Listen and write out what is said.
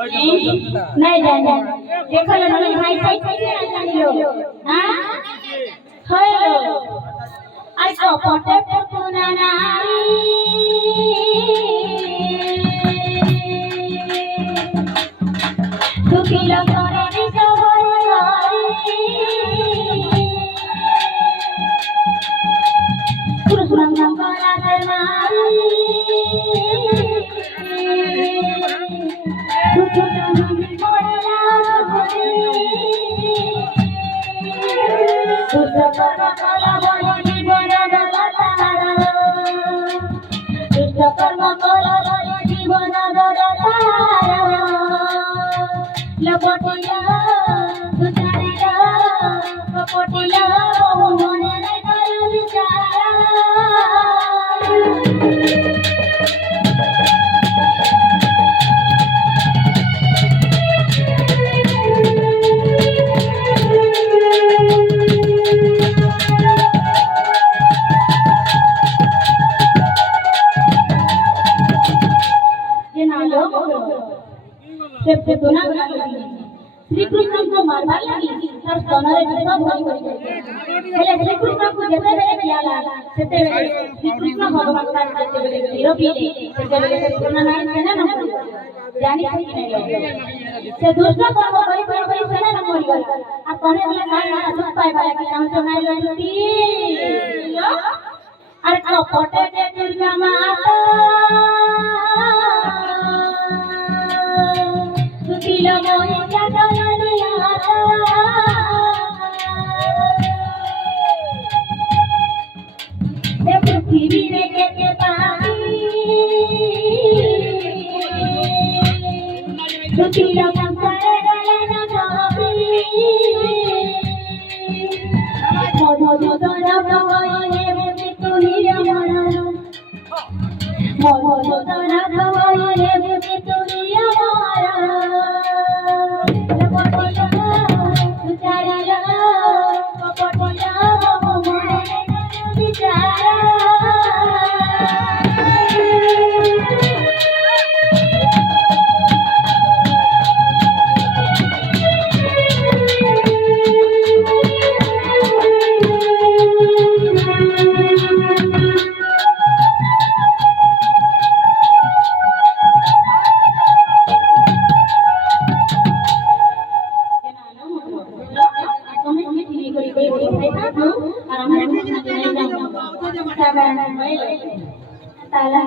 नहीं जाने देखो लो नली भाई भाई कैसे जानी लो हां हेलो आई को पोटे पुना नारी दुखी लो करे नि सबोरी पुरुष नाम बोला नारी श्री कृष्ण को मारवा लगी तर सोनरे सब भरी गई हेले श्री कृष्ण को जेते बेले कियाला सेते बेले श्री कृष्ण भगवान का जेते बेले हीरो पीले सेते बेले पूर्ण नाम सेना न जानी छै कि नहीं से दुष्ट कर्म करी सेना न मरि गई आ कने बेले काई दुख पाए वाला कि हम तो नहीं लती अरे कपटे के दुर्गा माता सुखिलो मोहि पृथ्वी में के पानी सुखिलो संसार गले न जाबी मोधो तोरा भवाये मुक्ति तुही हमारा मोधो तोरा भवाये मुक्ति तुही हमारा ତାହେଲେ